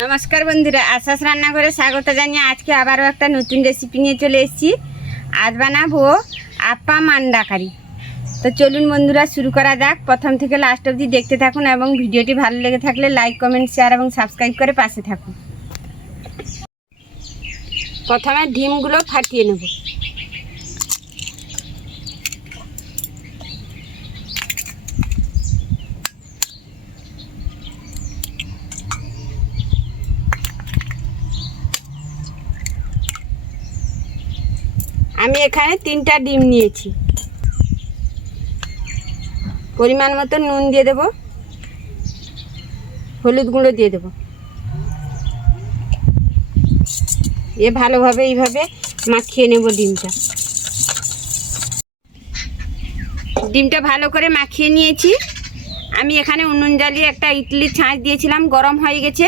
নমস্কার বন্ধুরা, আশাস রান্নাঘরে স্বাগত জানিয়ে আজকে আবারও একটা নতুন রেসিপি নিয়ে চলে এসেছি। আজ বানাবো আপা মান্ডা কারি। তো চলুন বন্ধুরা, শুরু করা যাক। প্রথম থেকে লাস্ট অবধি দেখতে থাকুন এবং ভিডিওটি ভালো লেগে থাকলে লাইক কমেন্ট শেয়ার এবং সাবস্ক্রাইব করে পাশে থাকুন। প্রথমে ডিমগুলো ফাটিয়ে নেব। আমি এখানে তিনটা ডিম নিয়েছি। পরিমাণ মতো নুন দিয়ে দেব। হলুদ গুঁড়ো দিয়ে দেব। এ ভালোভাবে এইভাবে মাখিয়ে নেব ডিমটা। ডিমটা ভালো করে মাখিয়ে নিয়েছি। আমি এখানে উনুন জ্বালিয়ে একটা ইডলির ছাঁচ দিয়েছিলাম, গরম হয়ে গেছে।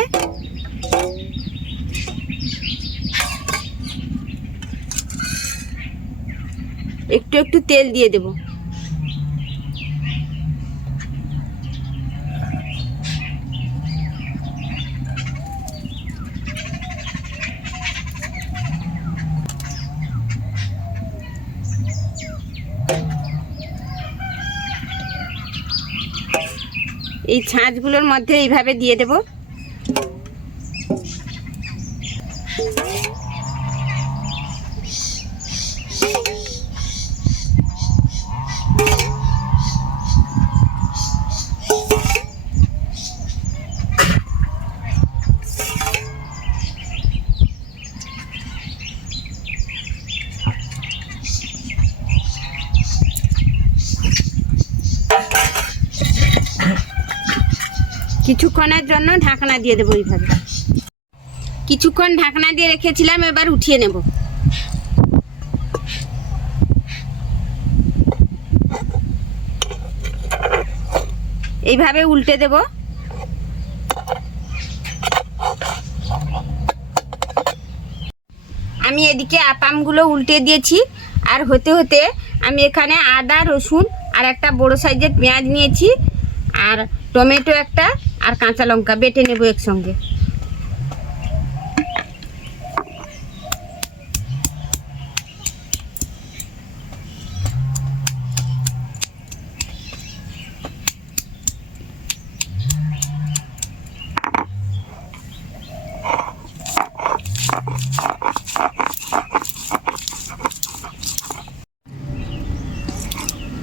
একটু একটু তেল দিয়ে দেব। এই ছাঁচগুলোর মধ্যে এইভাবে দিয়ে দেব। কিছুক্ষণের জন্য ঢাকনা দিয়ে দেবো এইভাবে। কিছুক্ষণ ঢাকনা দিয়ে রেখেছিলাম, এবার উঠিয়ে নেব। এইভাবে উল্টে দেব। আমি এদিকে আপামগুলো উল্টে দিয়েছি, আর হতে হতে আমি এখানে আদা, রসুন আর একটা বড় সাইজের পেঁয়াজ নিয়েছি, আর টমেটো একটা আর কাঁচা লঙ্কা বেটে নেব একসঙ্গে।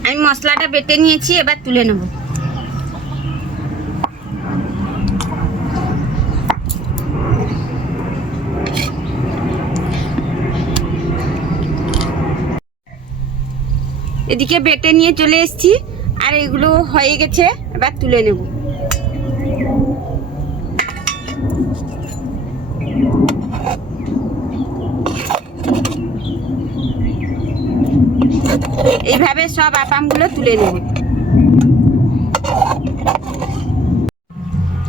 আমি মশলাটা বেটে নিয়েছি এবার তুলে নেব। এদিকে বেটে নিয়ে চলে এসেছি, আর এগুলো হয়ে গেছে, এবার তুলে নেব। এইভাবে সব আপামগুলো তুলে নেব।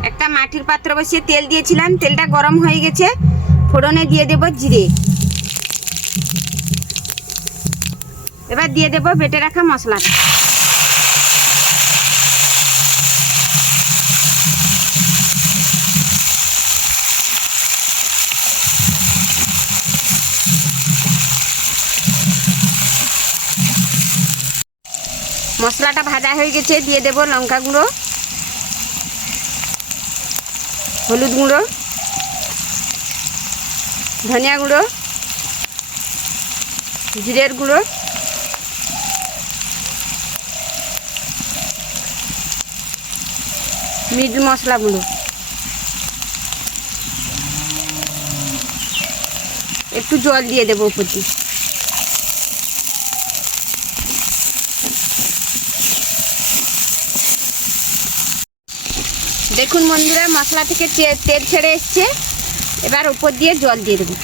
একটা মাটির পাত্র বসিয়ে তেল দিয়েছিলাম, তেলটা গরম হয়ে গেছে, ফোড়নে দিয়ে দেব জিরে। এবার দিয়ে দেব বেটে রাখা মশলাটা। মশলাটা ভাজা হয়ে গেছে, দিয়ে দেব লঙ্কা গুঁড়ো, হলুদ গুঁড়ো, ধনিয়া গুঁড়ো, জিরের গুঁড়ো মিট মশলাগুলো। একটু জল দিয়ে দেবো দিয়ে। দেখুন বন্ধুরা, মশলা থেকে তেল ছেড়ে এসছে। এবার উপর দিয়ে জল দিয়ে দেবো,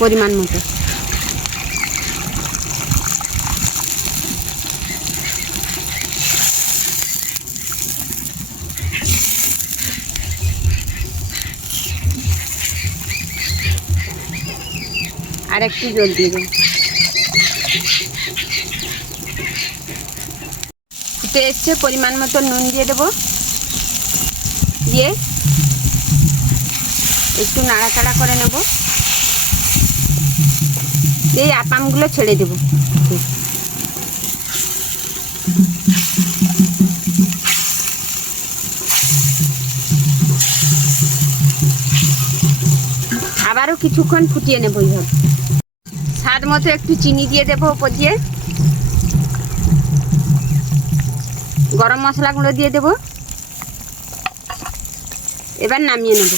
পরিমাণ মতো। আর একটু জল দিয়ে ফুটে এসছে, পরিমাণ মতো নুন দিয়ে দেবো। দিয়ে একটু নাড়াচাড়া করে নেব। এই আপামগুলো ছেড়ে দেবো। আবারও কিছুক্ষণ ফুটিয়ে নেব এইভাবে। স্বাদ মতো একটু চিনি দিয়ে দেবো ওপর দিয়ে। গরম মশলাগুলো দিয়ে দেবো। এবার নামিয়ে নেব।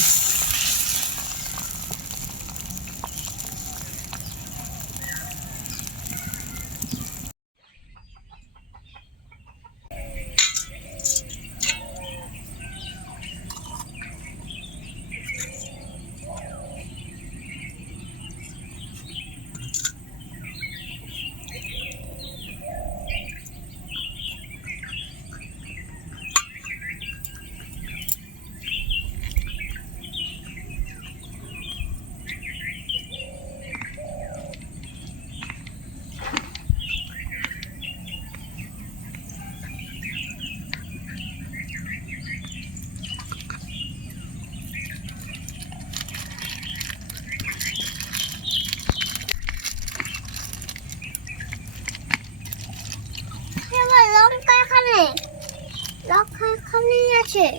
আছে?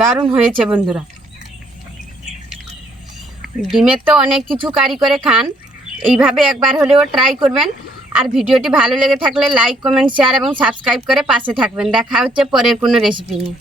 দারুণ হয়েছে বন্ধুরা। ডিমের তো অনেক কিছু কারি করে খান। এইভাবে একবার হলেও ট্রাই করবেন। আর ভিডিওটি ভালো লেগে থাকলে লাইক কমেন্ট শেয়ার এবং সাবস্ক্রাইব করে পাশে থাকবেন। দেখা হচ্ছে পরের কোনো রেসিপি নিয়ে।